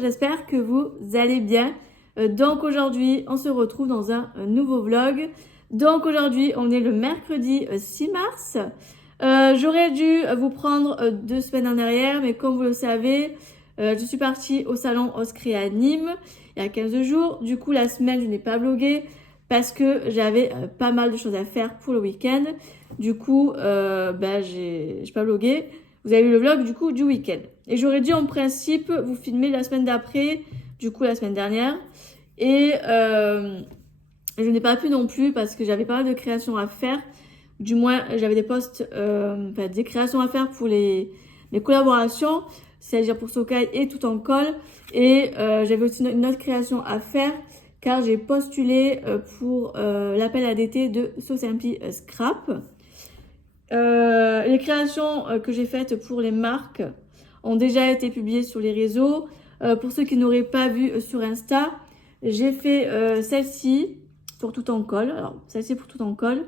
j'espère que vous allez bien. Donc aujourd'hui, on se retrouve dans un nouveau vlog. Donc aujourd'hui, on est le mercredi 6 mars. J'aurais dû vous prendre 2 semaines en arrière, mais comme vous le savez, je suis partie au salon Oscré à Nîmes il y a 15 jours. Du coup, la semaine, je n'ai pas vlogué parce que j'avais pas mal de choses à faire pour le week-end. Du coup, j'ai pas vlogué. Vous avez eu le vlog du coup du week-end. Et j'aurais dû en principe vous filmer la semaine d'après, du coup la semaine dernière. Et je n'ai pas pu non plus parce que j'avais pas mal de créations à faire. Du moins, j'avais des posts, des créations à faire pour les collaborations, c'est-à-dire pour Socai et Tout en Colle. Et j'avais aussi une autre création à faire car j'ai postulé pour l'appel à d'été de Sosimpi Scrap. Les créations que j'ai faites pour les marques ont déjà été publiées sur les réseaux. Pour ceux qui n'auraient pas vu sur Insta, j'ai fait celle-ci pour Tout en Colle. Alors, celle-ci pour Tout en Colle,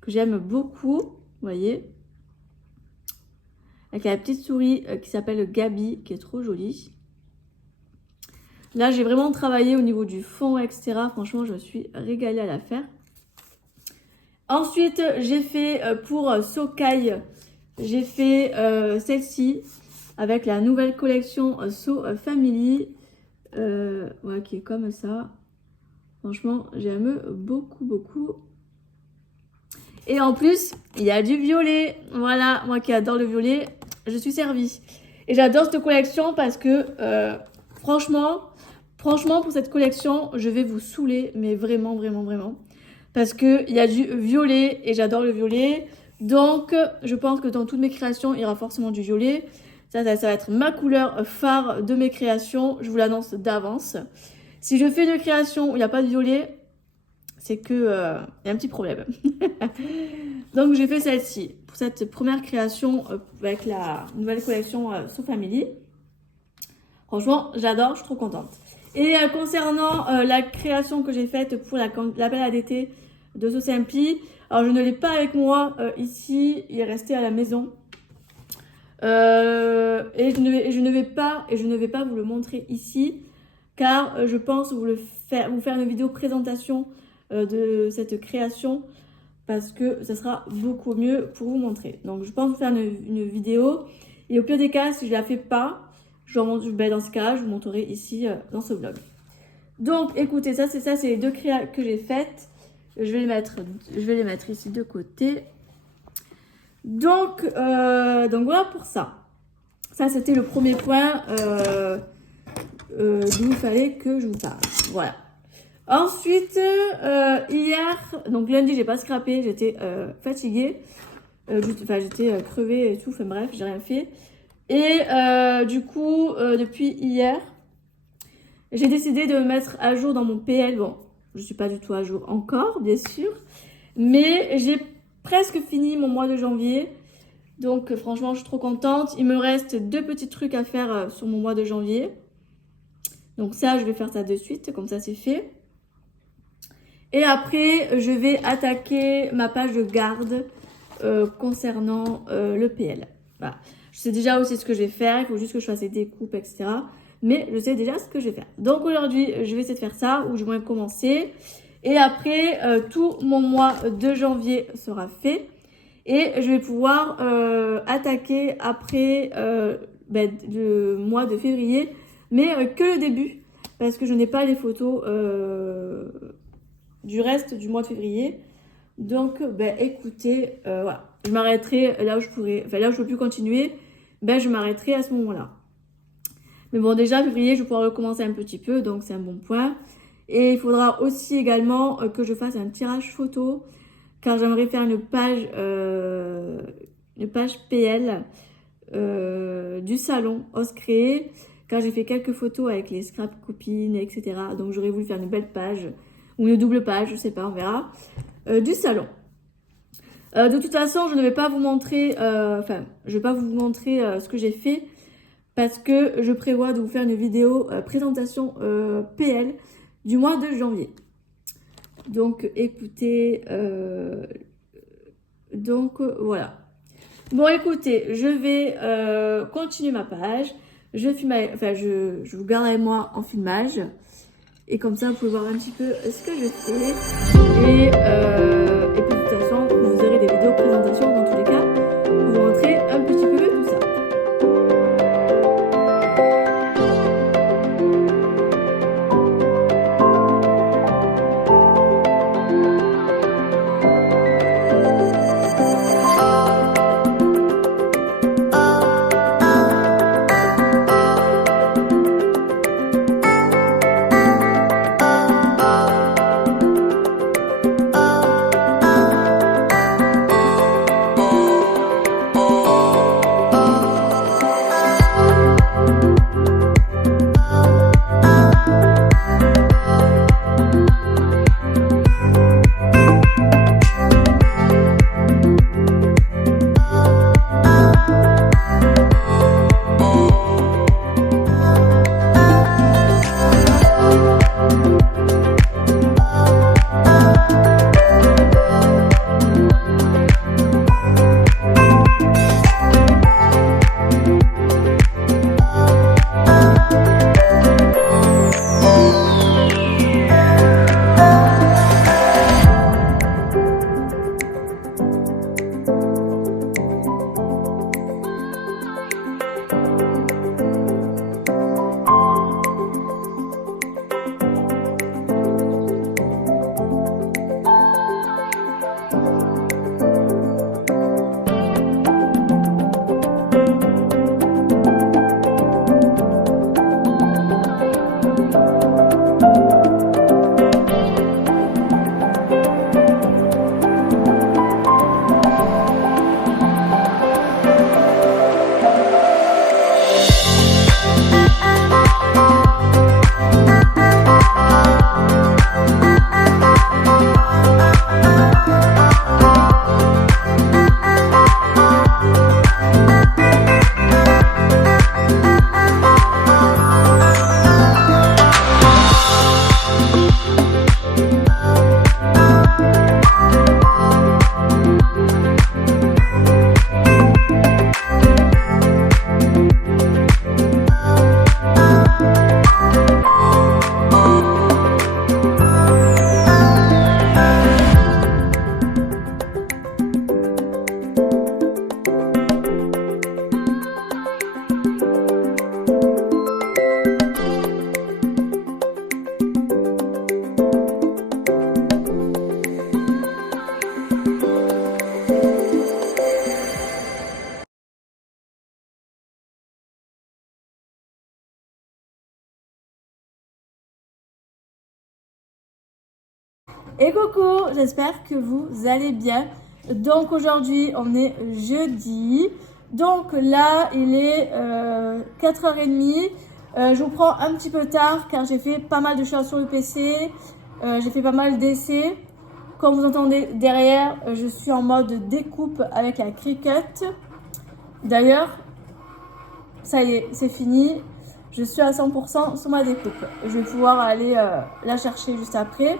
que j'aime beaucoup, vous voyez. Avec la petite souris qui s'appelle Gabi, qui est trop jolie. Là, j'ai vraiment travaillé au niveau du fond, etc. Franchement, je me suis régalée à la faire. Ensuite, j'ai fait pour Socai, j'ai fait celle-ci avec la nouvelle collection So Family, qui est comme ça. Franchement, j'aime beaucoup, beaucoup. Et en plus, il y a du violet. Voilà, moi qui adore le violet, je suis servie. Et j'adore cette collection parce que, franchement, pour cette collection, je vais vous saouler, mais vraiment, vraiment, vraiment. Parce qu'il y a du violet et j'adore le violet. Donc, je pense que dans toutes mes créations, il y aura forcément du violet. Ça va être ma couleur phare de mes créations. Je vous l'annonce d'avance. Si je fais une création où il n'y a pas de violet, c'est que y a un petit problème. Donc, j'ai fait celle-ci pour cette première création avec la nouvelle collection So Family. Franchement, j'adore, je suis trop contente. Et concernant la création que j'ai faite pour l'appel à d'été de Sosimpi, alors je ne l'ai pas avec moi ici, il est resté à la maison. Et je ne vais pas vous le montrer ici, car je pense vous faire une vidéo présentation de cette création, parce que ça sera beaucoup mieux pour vous montrer. Donc je pense vous faire une vidéo, et au pire des cas, si je ne la fais pas, dans ce cas, je vous montrerai ici dans ce vlog. Donc, écoutez, ça c'est les 2 créas que j'ai faites. Je vais les mettre ici de côté. Donc voilà pour ça. Ça, c'était le premier point d'où il fallait que je vous parle. Voilà. Ensuite, hier, donc lundi, j'ai pas scrappé, j'étais fatiguée. J'étais crevée et tout, enfin bref, j'ai rien fait. Et du coup, depuis hier, j'ai décidé de me mettre à jour dans mon PL. Bon, je suis pas du tout à jour encore, bien sûr. Mais j'ai presque fini mon mois de janvier. Donc franchement, je suis trop contente. Il me reste 2 petits trucs à faire sur mon mois de janvier. Donc ça, je vais faire ça de suite, comme ça c'est fait. Et après, je vais attaquer ma page de garde concernant le PL. Voilà. Je sais déjà aussi ce que je vais faire, il faut juste que je fasse des découpes, etc. Mais je sais déjà ce que je vais faire. Donc aujourd'hui, je vais essayer de faire ça, ou je vais commencer. Et après, tout mon mois de janvier sera fait. Et je vais pouvoir attaquer après le mois de février, mais que le début. Parce que je n'ai pas les photos du reste du mois de février. Donc, écoutez, voilà. Je m'arrêterai là où je pourrais, là où je ne peux plus continuer, je m'arrêterai à ce moment-là. Mais bon, déjà, février, je vais pouvoir recommencer un petit peu, donc c'est un bon point. Et il faudra aussi également que je fasse un tirage photo, car j'aimerais faire une page PL du salon Oscré, car j'ai fait quelques photos avec les scrap copines, etc. Donc, j'aurais voulu faire une belle page, ou une double page, je sais pas, on verra, du salon. De toute façon, je ne vais pas vous montrer, ce que j'ai fait, parce que je prévois de vous faire une vidéo présentation PL du mois de janvier. Donc, écoutez, voilà. Bon, écoutez, je vais continuer ma page. je vous garde avec moi en filmage. Et comme ça, vous pouvez voir un petit peu ce que je fais. Et puis de toute façon, vous aurez des vidéos présentations dans tous les cas pour vous montrer un petit peu tout ça. Et coucou, j'espère que vous allez bien. Donc aujourd'hui, on est jeudi. Donc là, il est 4h30. Je vous prends un petit peu tard car j'ai fait pas mal de choses sur le PC. J'ai fait pas mal d'essais. Comme vous entendez derrière, je suis en mode découpe avec la Cricut. D'ailleurs, ça y est, c'est fini. Je suis à 100% sur ma découpe. Je vais pouvoir aller la chercher juste après.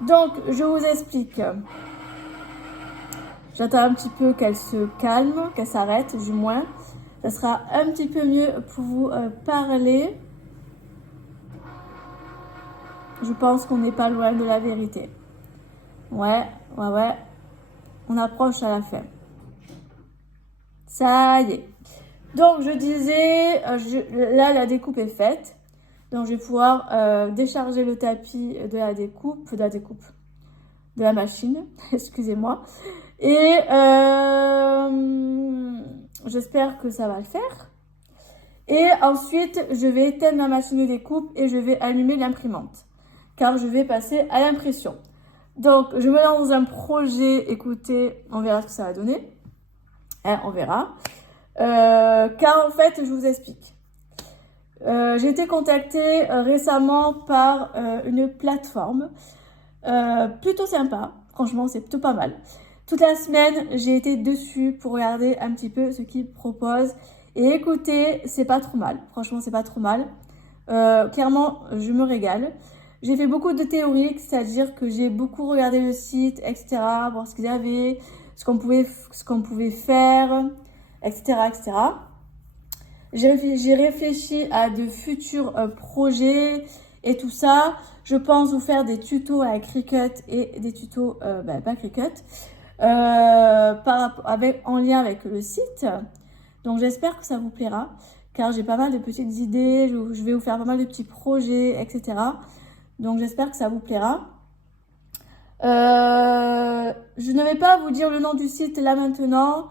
Donc, je vous explique. J'attends un petit peu qu'elle se calme, qu'elle s'arrête du moins. Ça sera un petit peu mieux pour vous parler. Je pense qu'on n'est pas loin de la vérité. Ouais. On approche à la fin. Ça y est. Donc, je disais, là, la découpe est faite. Donc, je vais pouvoir décharger le tapis de la machine, excusez-moi. Et j'espère que ça va le faire. Et ensuite, je vais éteindre la machine de découpe et je vais allumer l'imprimante. Car je vais passer à l'impression. Donc, je me lance dans un projet. Écoutez, on verra ce que ça va donner. On verra. Car en fait, je vous explique. J'ai été contactée récemment par une plateforme plutôt sympa. Franchement, c'est plutôt pas mal. Toute la semaine, j'ai été dessus pour regarder un petit peu ce qu'ils proposent. Et écoutez, c'est pas trop mal. Franchement, c'est pas trop mal. Clairement, je me régale. J'ai fait beaucoup de théoriques, c'est-à-dire que j'ai beaucoup regardé le site, etc., voir ce qu'ils avaient, ce qu'on pouvait faire, etc., etc. J'ai réfléchi à de futurs projets et tout ça. Je pense vous faire des tutos avec Cricut et des tutos, pas Cricut, en lien avec le site. Donc j'espère que ça vous plaira, car j'ai pas mal de petites idées, je vais vous faire pas mal de petits projets, etc. Donc j'espère que ça vous plaira. Je ne vais pas vous dire le nom du site là maintenant,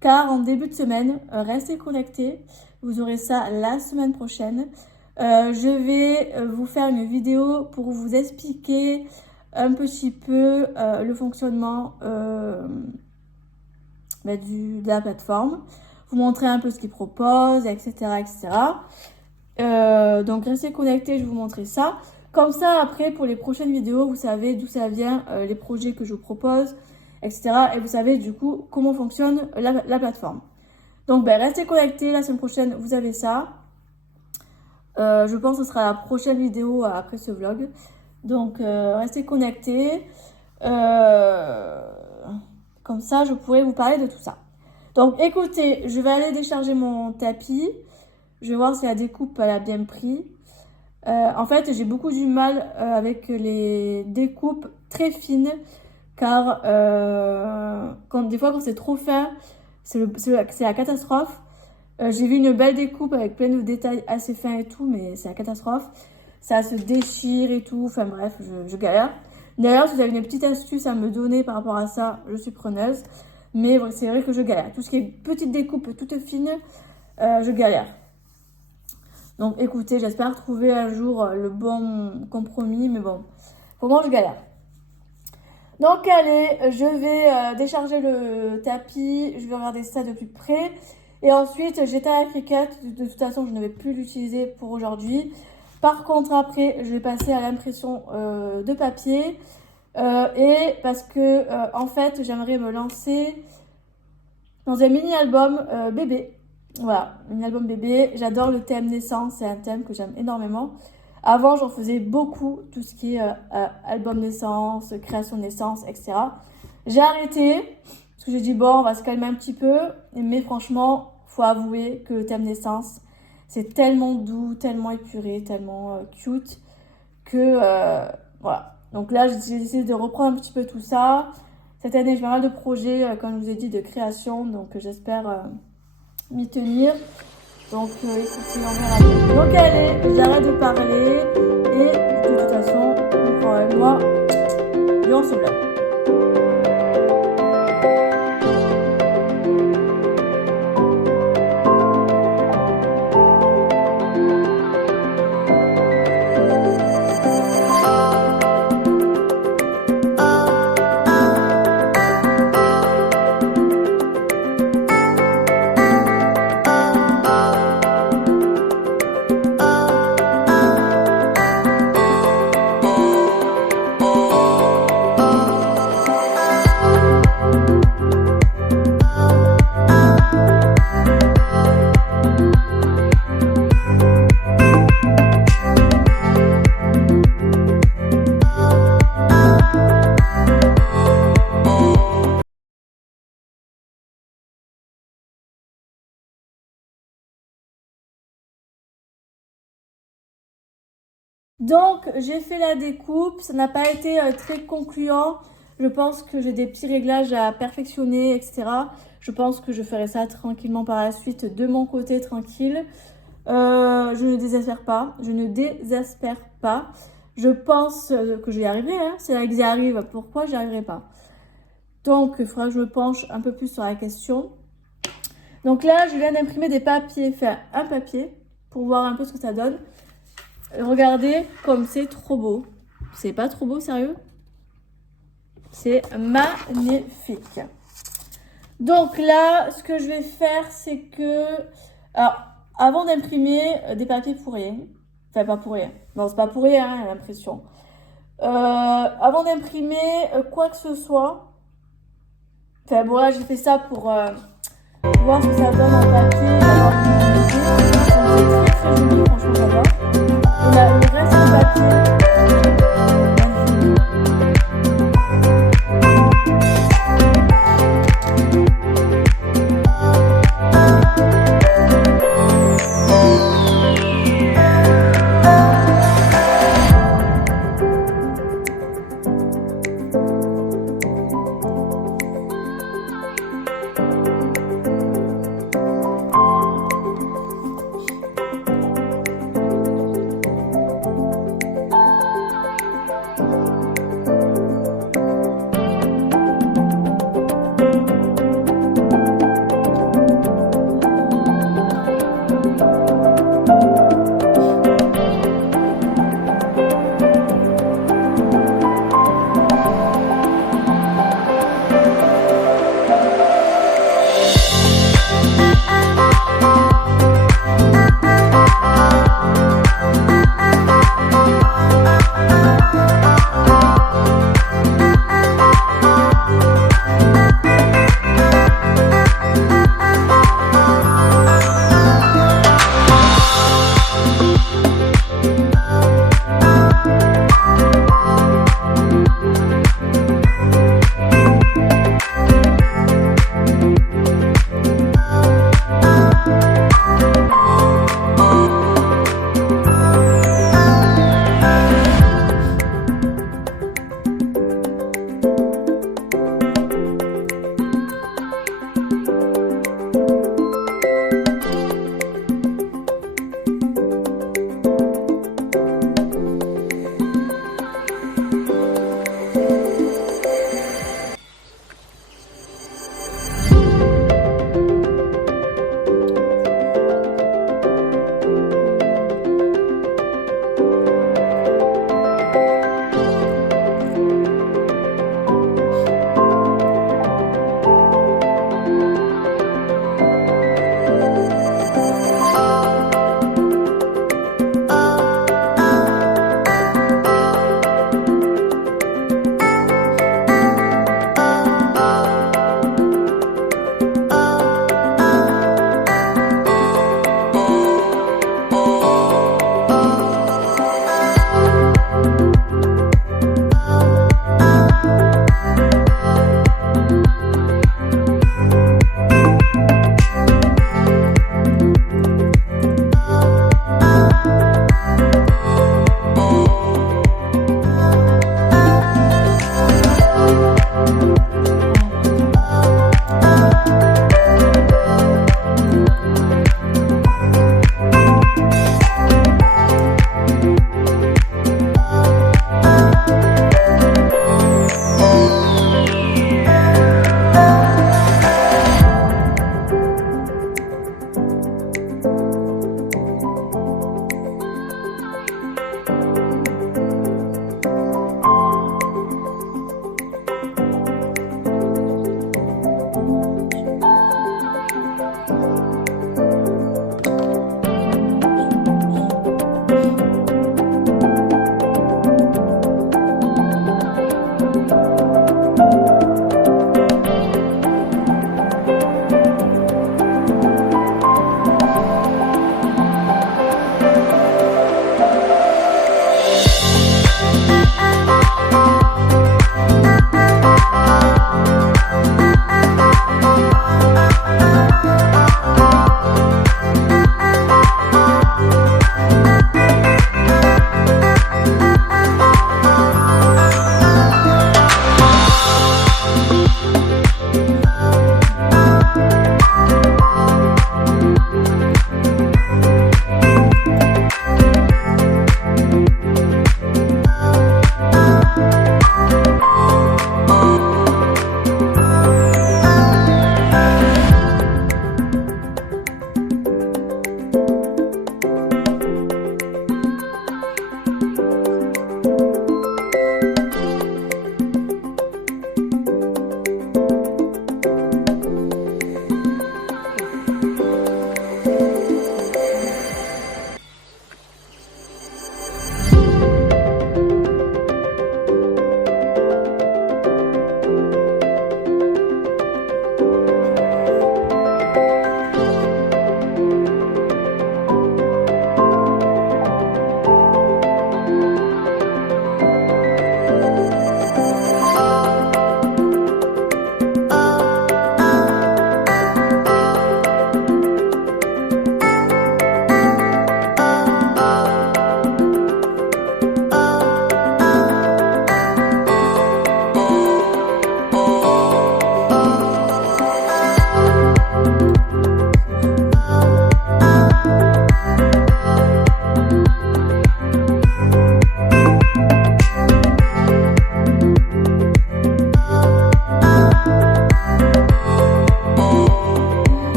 car en début de semaine, restez connectés. Vous aurez ça la semaine prochaine. Je vais vous faire une vidéo pour vous expliquer un petit peu le fonctionnement de la plateforme. Vous montrer un peu ce qu'ils proposent, etc. etc. Donc restez connectés, je vais vous montrer ça. Comme ça, après, pour les prochaines vidéos, vous savez d'où ça vient, les projets que je vous propose, etc. Et vous savez du coup comment fonctionne la plateforme. Donc restez connectés, la semaine prochaine, vous avez ça. Je pense que ce sera la prochaine vidéo après ce vlog. Donc restez connectés. Comme ça, je pourrai vous parler de tout ça. Donc écoutez, je vais aller décharger mon tapis. Je vais voir si la découpe elle a bien pris. En fait, j'ai beaucoup du mal avec les découpes très fines. Car des fois, quand c'est trop fin, c'est la catastrophe. J'ai vu une belle découpe avec plein de détails assez fins et tout, mais c'est la catastrophe. Ça se déchire et tout. Enfin bref, je galère. D'ailleurs, si vous avez une petite astuce à me donner par rapport à ça, je suis preneuse. Mais c'est vrai que je galère. Tout ce qui est petite découpe toute fine, je galère. Donc écoutez, j'espère trouver un jour le bon compromis. Mais bon, pour moi, je galère. Donc allez, je vais décharger le tapis. Je vais regarder ça de plus près. Et ensuite, j'éteins la Cricut. De toute façon, je ne vais plus l'utiliser pour aujourd'hui. Par contre, après, je vais passer à l'impression de papier. Et parce que, en fait, j'aimerais me lancer dans un mini-album bébé. Voilà, mini-album bébé. J'adore le thème naissance. C'est un thème que j'aime énormément. Avant, j'en faisais beaucoup, tout ce qui est album naissance, création de naissance, etc. J'ai arrêté. Parce que j'ai dit, bon, on va se calmer un petit peu. Mais franchement, faut avouer que le thème naissance, c'est tellement doux, tellement épuré, tellement cute que voilà. Donc là, j'ai décidé de reprendre un petit peu tout ça. Cette année, j'ai pas mal de projets, comme je vous ai dit, de création. Donc j'espère m'y tenir. Donc écoutez, on verra bien. Donc allez, j'arrête de parler. Et de toute façon, vous croirez moi, on se blague. Donc, j'ai fait la découpe. Ça n'a pas été très concluant. Je pense que j'ai des petits réglages à perfectionner, etc. Je pense que je ferai ça tranquillement par la suite, de mon côté, tranquille. Je ne désespère pas. Je ne désespère pas. Je pense que j'y arriverai. Hein. Si la XY arrive, pourquoi j'y arriverai pas? Donc, il faudra que je me penche un peu plus sur la question. Donc là, je viens d'imprimer des papiers, enfin un papier, pour voir un peu ce que ça donne. Regardez comme c'est trop beau. C'est pas trop beau, sérieux? C'est magnifique. Donc là, ce que je vais faire, c'est que... Alors, avant d'imprimer des papiers pour rien, enfin pas pour rien, non c'est pas pour rien hein, l'impression. Avant d'imprimer quoi que ce soit, enfin bon là j'ai fait ça pour voir ce que ça donne en papier, d'avoir une idée. Donc c'est très très joli, franchement j'adore. Et là, le reste du papier,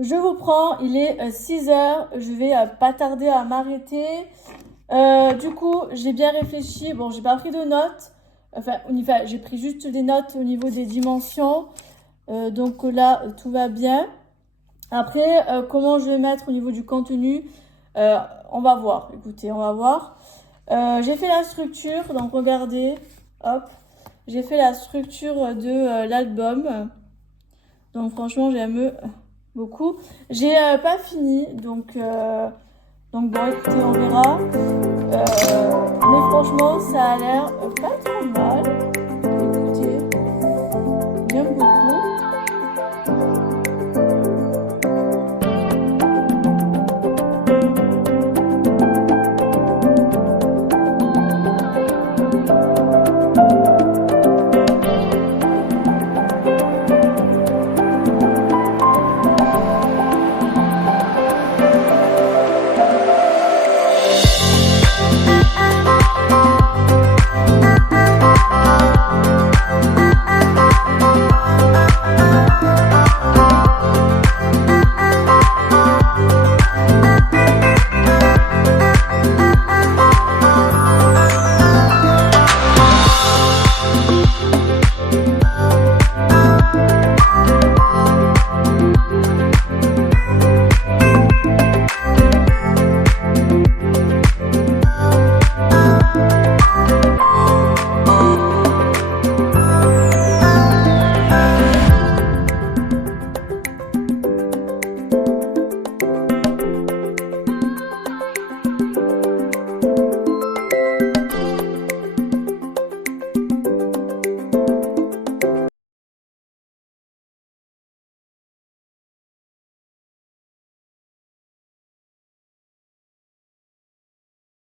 je vous prends, il est 6 h, je vais pas tarder à m'arrêter. Du coup, j'ai bien réfléchi, bon, j'ai pas pris de notes, enfin j'ai pris juste des notes au niveau des dimensions, donc là, tout va bien. Après, comment je vais mettre au niveau du contenu, on va voir, écoutez, on va voir. J'ai fait la structure, donc regardez, hop, j'ai fait la structure de l'album. Donc franchement, j'aime beaucoup. J'ai pas fini, donc bon, écoutez, on verra. Mais franchement, ça a l'air pas trop mal. Écoutez, j'aime beaucoup.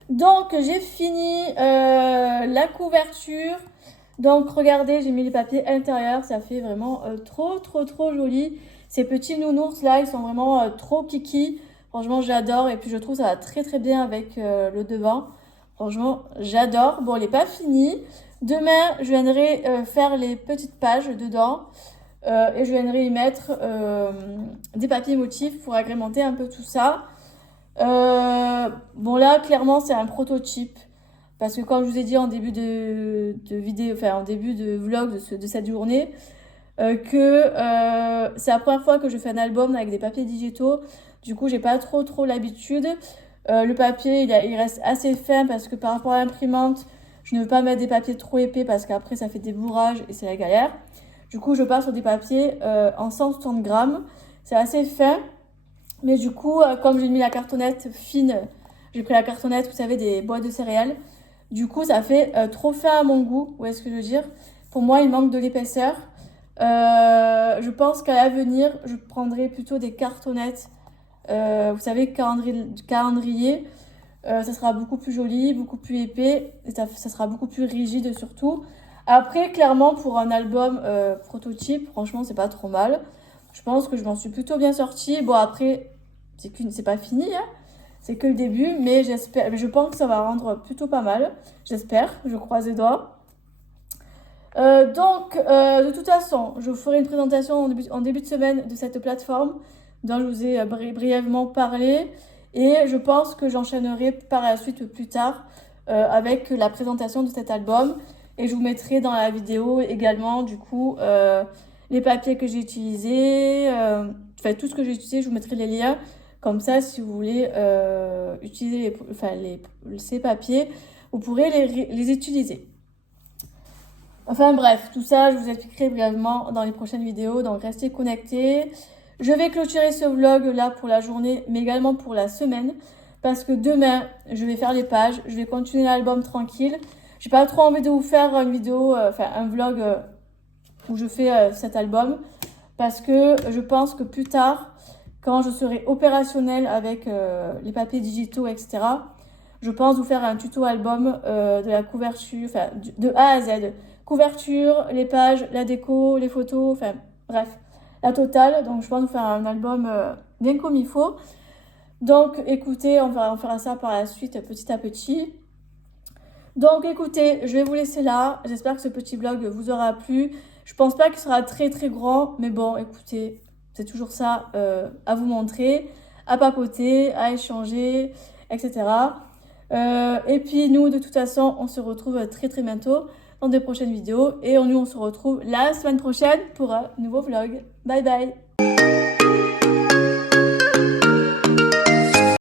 Donc j'ai fini la couverture. Donc regardez, j'ai mis les papiers intérieurs, ça fait vraiment trop joli. Ces petits nounours là, ils sont vraiment trop kiki. Franchement, j'adore et puis je trouve ça va très bien avec le devant. Franchement, j'adore. Bon, il n'est pas fini. Demain, je viendrai faire les petites pages dedans et je viendrai y mettre des papiers motifs pour agrémenter un peu tout ça. Bon là, clairement, c'est un prototype. Parce que comme je vous ai dit en début de vidéo, enfin en début de vlog de cette journée, c'est la première fois que je fais un album avec des papiers digitaux. Du coup, j'ai pas trop l'habitude. Le papier, il reste assez fin parce que par rapport à l'imprimante, je ne veux pas mettre des papiers trop épais parce qu'après ça fait des bourrages et c'est la galère. Du coup, je passe sur des papiers en 160 grammes. C'est assez fin. Mais du coup, comme j'ai mis la cartonnette fine, j'ai pris la cartonnette, vous savez, des boîtes de céréales. Du coup, ça fait trop fin à mon goût. Vous voyez ce que je veux dire? Pour moi, il manque de l'épaisseur. Je pense qu'à l'avenir, je prendrai plutôt des cartonnettes. Vous savez, calendrier. Ça sera beaucoup plus joli, beaucoup plus épais. Et ça sera beaucoup plus rigide surtout. Après, clairement, pour un album prototype, franchement, c'est pas trop mal. Je pense que je m'en suis plutôt bien sortie. Bon, après, c'est pas fini, hein. C'est que le début, mais je pense que ça va rendre plutôt pas mal. J'espère, je croise les doigts. De toute façon, je vous ferai une présentation en début de semaine de cette plateforme dont je vous ai brièvement parlé. Et je pense que j'enchaînerai par la suite plus tard avec la présentation de cet album. Et je vous mettrai dans la vidéo également, du coup, les papiers que j'ai utilisés, enfin tout ce que j'ai utilisé, je vous mettrai les liens. Comme ça, si vous voulez utiliser ces papiers, vous pourrez les utiliser. Enfin bref, tout ça, je vous expliquerai brièvement dans les prochaines vidéos, donc restez connectés. Je vais clôturer ce vlog là pour la journée, mais également pour la semaine, parce que demain, je vais faire les pages, je vais continuer l'album tranquille. J'ai pas trop envie de vous faire une vidéo, un vlog où je fais cet album, parce que je pense que plus tard, quand je serai opérationnelle avec les papiers digitaux, etc., je pense vous faire un tuto album de la couverture, de A à Z. Couverture, les pages, la déco, les photos, enfin bref, la totale. Donc je pense vous faire un album bien comme il faut. Donc écoutez, on fera ça par la suite petit à petit. Donc écoutez, je vais vous laisser là. J'espère que ce petit vlog vous aura plu. Je pense pas qu'il sera très grand, mais bon, écoutez, c'est toujours ça à vous montrer, à papoter, à échanger, etc. Et puis nous, de toute façon, on se retrouve très très bientôt dans de prochaines vidéos. Et nous, on se retrouve la semaine prochaine pour un nouveau vlog. Bye bye!